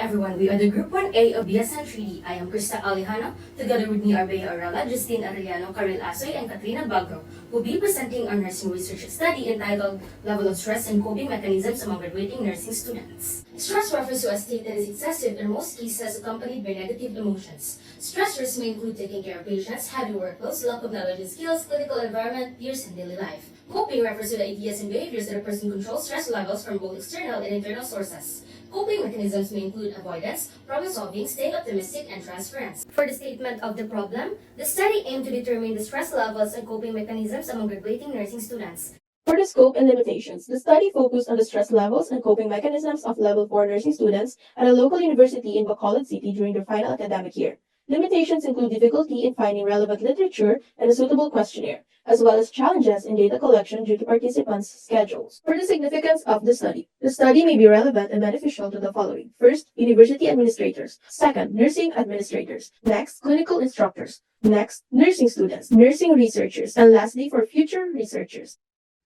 everyone, we are the Group 1A of BSN 3D. I am KRISTA ALEJANO. Together with me are ARELA, JUSTINE, ARELLANO, KARYLLE, ASOY, and KATRINA BAGRO, who will be presenting our nursing research study entitled Level of Stress and Coping Mechanisms Among Graduating Nursing Students. Stress refers to a state that is excessive and in most cases accompanied by negative emotions. Stress risks may include taking care of patients, heavy workloads, lack of knowledge and skills, clinical environment, peers, and daily life. Coping refers to the ideas and behaviors that a person controls stress levels from both external and internal sources. Coping mechanisms may include avoidance, problem-solving, staying optimistic, and transference. For the statement of the problem, the study aimed to determine the stress levels and coping mechanisms among graduating nursing students. For the scope and limitations, the study focused on the stress levels and coping mechanisms of Level 4 nursing students at a local university in Bacolod City during their final academic year. Limitations include difficulty in finding relevant literature and a suitable questionnaire, as well as challenges in data collection due to participants' schedules. For the significance of the study may be relevant and beneficial to the following. First, university administrators. Second, nursing administrators. Next, clinical instructors. Next, nursing students, nursing researchers, and lastly, for future researchers.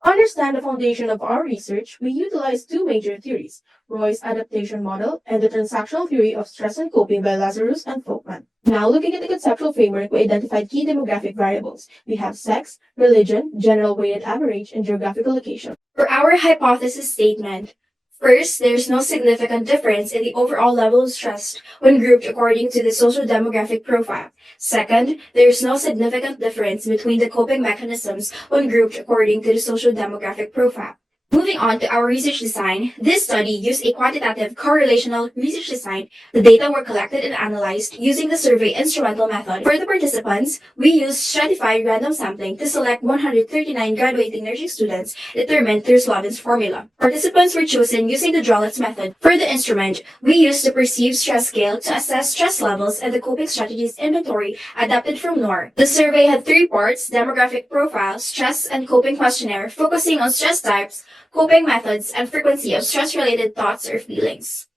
To understand the foundation of our research, we utilize two major theories, Roy's adaptation model and the transactional theory of stress and coping by Lazarus and Folkman. Now, looking at the conceptual framework, we identified key demographic variables. We have sex, religion, general weighted average, and geographical location. For our hypothesis statement, first, there's no significant difference in the overall level of stress when grouped according to the socio-demographic profile. Second, there's no significant difference between the coping mechanisms when grouped according to the socio-demographic profile. Moving on to our research design, this study used a quantitative correlational research design. The data were collected and analyzed using the survey instrumental method. For the participants, we used stratified random sampling to select 139 graduating nursing students determined through Slovin's formula. Participants were chosen using the Drawlets method. For the instrument, we used the perceived stress scale to assess stress levels and the coping strategies inventory adapted from NOR. The survey had three parts: demographic profile, stress and coping questionnaire, focusing on stress types, coping methods, and frequency of stress-related thoughts or feelings.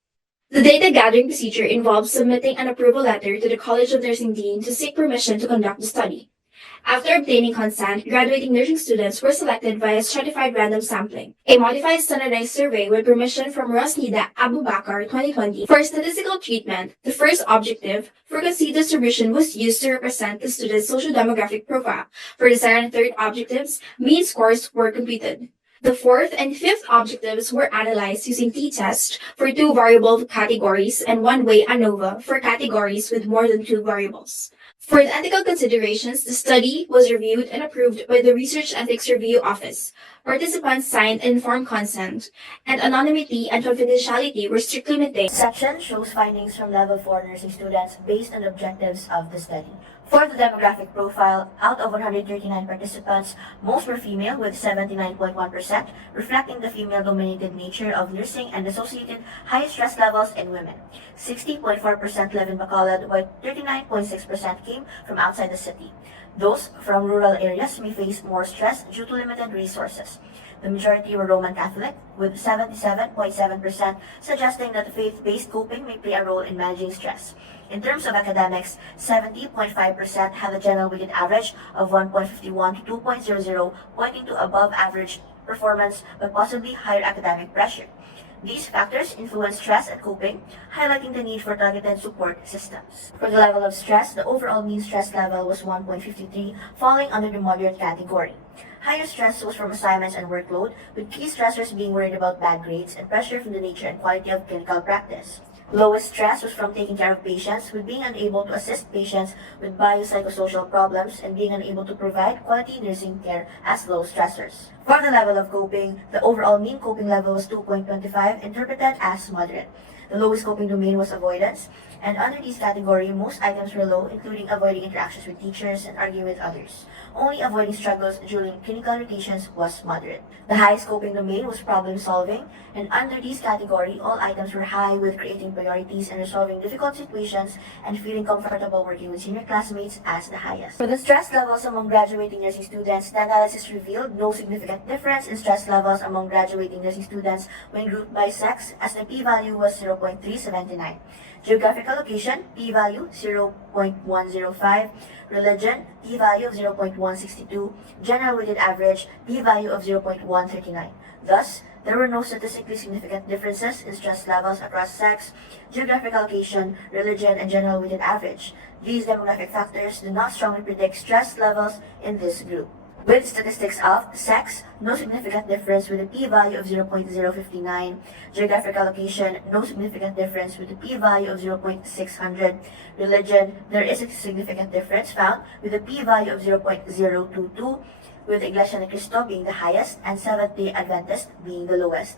The data gathering procedure involves submitting an approval letter to the College of Nursing Dean to seek permission to conduct the study. After obtaining consent, graduating nursing students were selected via stratified random sampling, a modified standardized survey with permission from Rosnida Abubakar 2020. For statistical treatment, the first objective, frequency distribution, was used to represent the student's socio-demographic profile. For the second and third objectives, mean scores were computed. The fourth and fifth objectives were analyzed using t-test for two variable categories and one-way ANOVA for categories with more than two variables. For the ethical considerations, the study was reviewed and approved by the Research Ethics Review Office. Participants signed informed consent, and anonymity and confidentiality were strictly maintained. Section shows findings from Level 4 nursing students based on the objectives of the study. For the demographic profile, out of 139 participants, most were female with 79.1%, reflecting the female-dominated nature of nursing and associated high stress levels in women. 60.4% live in Bacolod, while 39.6% came from outside the city. Those from rural areas may face more stress due to limited resources. The majority were Roman Catholic, with 77.7%, suggesting that faith-based coping may play a role in managing stress. In terms of academics, 70.5% had a general weighted average of 1.51 to 2.00, pointing to above average performance but possibly higher academic pressure. These factors influence stress and coping, highlighting the need for targeted support systems. For the level of stress, the overall mean stress level was 1.53, falling under the moderate category. Higher stress was from assignments and workload, with key stressors being worried about bad grades and pressure from the nature and quality of clinical practice. Lowest stress was from taking care of patients, with being unable to assist patients with biopsychosocial problems and being unable to provide quality nursing care as low stressors. For the level of coping, the overall mean coping level was 2.25, interpreted as moderate. The lowest coping domain was avoidance, and under this category, most items were low, including avoiding interactions with teachers and arguing with others. Only avoiding struggles during clinical rotations was moderate. The highest coping domain was problem solving, and under this category, all items were high, with creating priorities and resolving difficult situations and feeling comfortable working with senior classmates as the highest. For the stress levels among graduating nursing students, the analysis revealed no significant difference in stress levels among graduating nursing students when grouped by sex, as the p-value was 0.379. Geographical location, p-value 0.105. Religion, p-value of 0.162. General weighted average, p-value of 0.139. Thus, there were no statistically significant differences in stress levels across sex, geographical location, religion, and general weighted average. These demographic factors do not strongly predict stress levels in this group. With statistics of sex, no significant difference with a p-value of 0.059, geographical location, no significant difference with a p-value of 0.600, religion, there is a significant difference found with a p-value of 0.022, with Iglesia ni Cristo being the highest and Seventh-day Adventist being the lowest.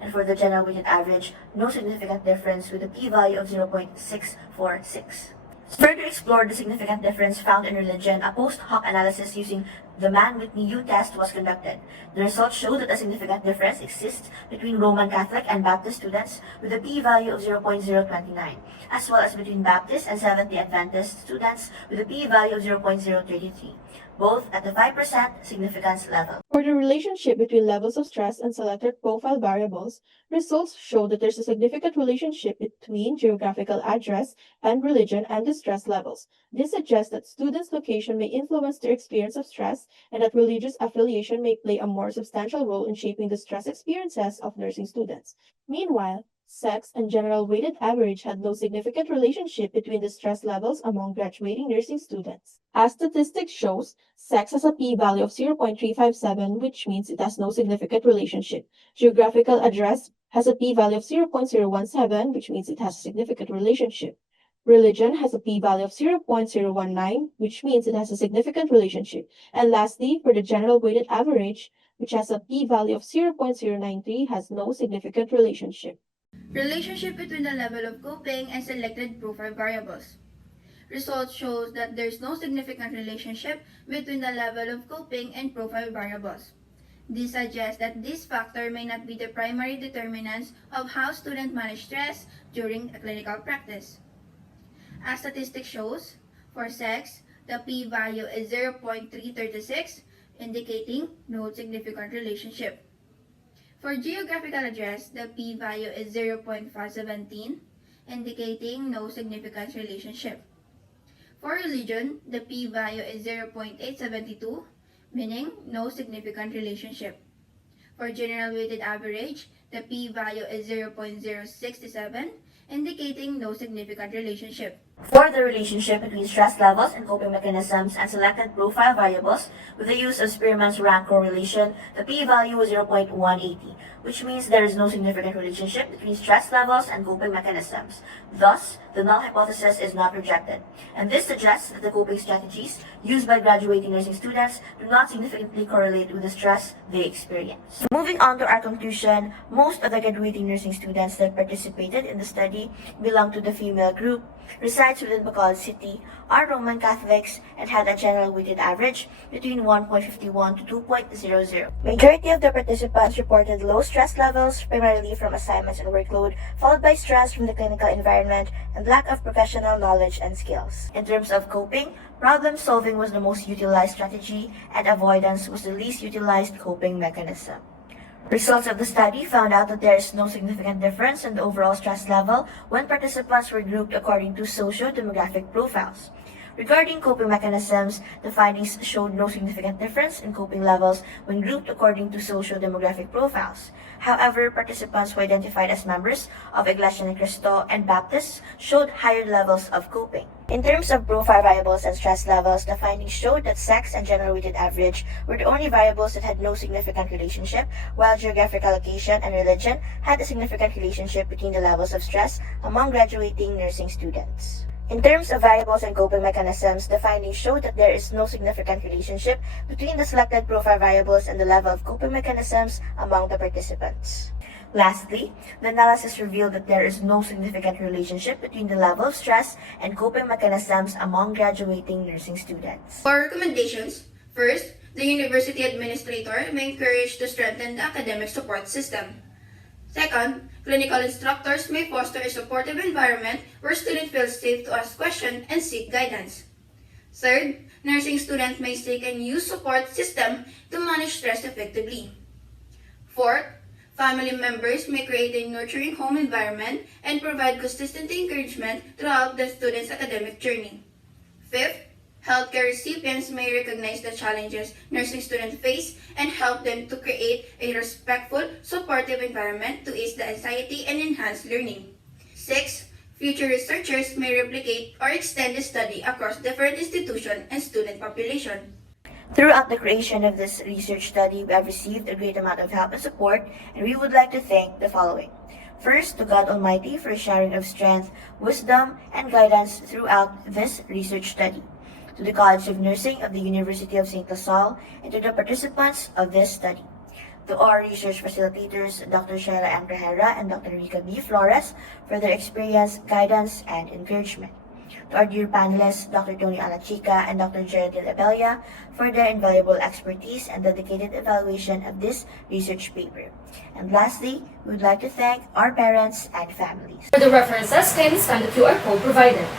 And for the general weighted average, no significant difference with a p-value of 0.646. To further explore the significant difference found in religion, a post hoc analysis using the Mann-Whitney U test was conducted. The results show that a significant difference exists between Roman Catholic and Baptist students with a p-value of 0.029, as well as between Baptist and Seventh-day Adventist students with a p-value of 0.033, both at the 5% significance level. For the relationship between levels of stress and selected profile variables, results show that there's a significant relationship between geographical address and religion and the stress levels. This suggests that students' location may influence their experience of stress and that religious affiliation may play a more substantial role in shaping the stress experiences of nursing students. Meanwhile, sex and general weighted average had no significant relationship between the stress levels among graduating nursing students. As statistics shows, sex has a p-value of 0.357, which means it has no significant relationship. Geographical address has a p-value of 0.017, which means it has a significant relationship. Religion has a p-value of 0.019, which means it has a significant relationship. And lastly, for the general weighted average, which has a p-value of 0.093, has no significant relationship. Relationship between the level of coping and selected profile variables. Results shows that there is no significant relationship between the level of coping and profile variables. This suggests that this factor may not be the primary determinants of how students manage stress during a clinical practice. As statistics shows, for sex, the p-value is 0.336, indicating no significant relationship. For geographical address, the p-value is 0.517, indicating no significant relationship. For religion, the p-value is 0.872, meaning no significant relationship. For general weighted average, the p-value is 0.067, indicating no significant relationship. For the relationship between stress levels and coping mechanisms and selected profile variables with the use of Spearman's rank correlation, the p-value was 0.180, which means there is no significant relationship between stress levels and coping mechanisms. Thus, the null hypothesis is not rejected, and this suggests that the coping strategies used by graduating nursing students do not significantly correlate with the stress they experience. Moving on to our conclusion, most of the graduating nursing students that participated in the study belong to the female group, resides within Bacolod City, are Roman Catholics, and had a general weighted average between 1.51 to 2.00. Majority of the participants reported low stress levels, primarily from assignments and workload, followed by stress from the clinical environment and lack of professional knowledge and skills. In terms of coping, problem solving was the most utilized strategy, and avoidance was the least utilized coping mechanism. Results of the study found out that there is no significant difference in the overall stress level when participants were grouped according to socio-demographic profiles. Regarding coping mechanisms, the findings showed no significant difference in coping levels when grouped according to socio-demographic profiles. However, participants who identified as members of Iglesia ni Cristo and Baptists showed higher levels of coping. In terms of profile variables and stress levels, the findings showed that sex and general weighted average were the only variables that had no significant relationship, while geographical location and religion had a significant relationship between the levels of stress among graduating nursing students. In terms of variables and coping mechanisms, the findings showed that there is no significant relationship between the selected profile variables and the level of coping mechanisms among the participants. Lastly, the analysis revealed that there is no significant relationship between the level of stress and coping mechanisms among graduating nursing students. For recommendations, first, the university administrator may encourage to strengthen the academic support system. Second, clinical instructors may foster a supportive environment where students feel safe to ask questions and seek guidance. Third, nursing students may seek a new support system to manage stress effectively. Fourth, family members may create a nurturing home environment and provide consistent encouragement throughout the student's academic journey. Fifth, Healthcare recipients may recognize the challenges nursing students face and help them to create a respectful, supportive environment to ease the anxiety and enhance learning. 6. Future researchers may replicate or extend the study across different institutions and student population. Throughout the creation of this research study, we have received a great amount of help and support, and we would like to thank the following. First, to God Almighty for sharing of strength, wisdom, and guidance throughout this research study. To the College of Nursing of the University of St. LaSalle, and to the participants of this study. To our research facilitators, Dr. Sheilla and Trajera and Dr. Rica D. Flores, for their experience, guidance, and encouragement. To our dear panelists, Dr. Tony Alachica and Dr. Geraldine Abelia, for their invaluable expertise and dedicated evaluation of this research paper. And lastly, we would like to thank our parents and families. For the references, kindly scan the QR code provided.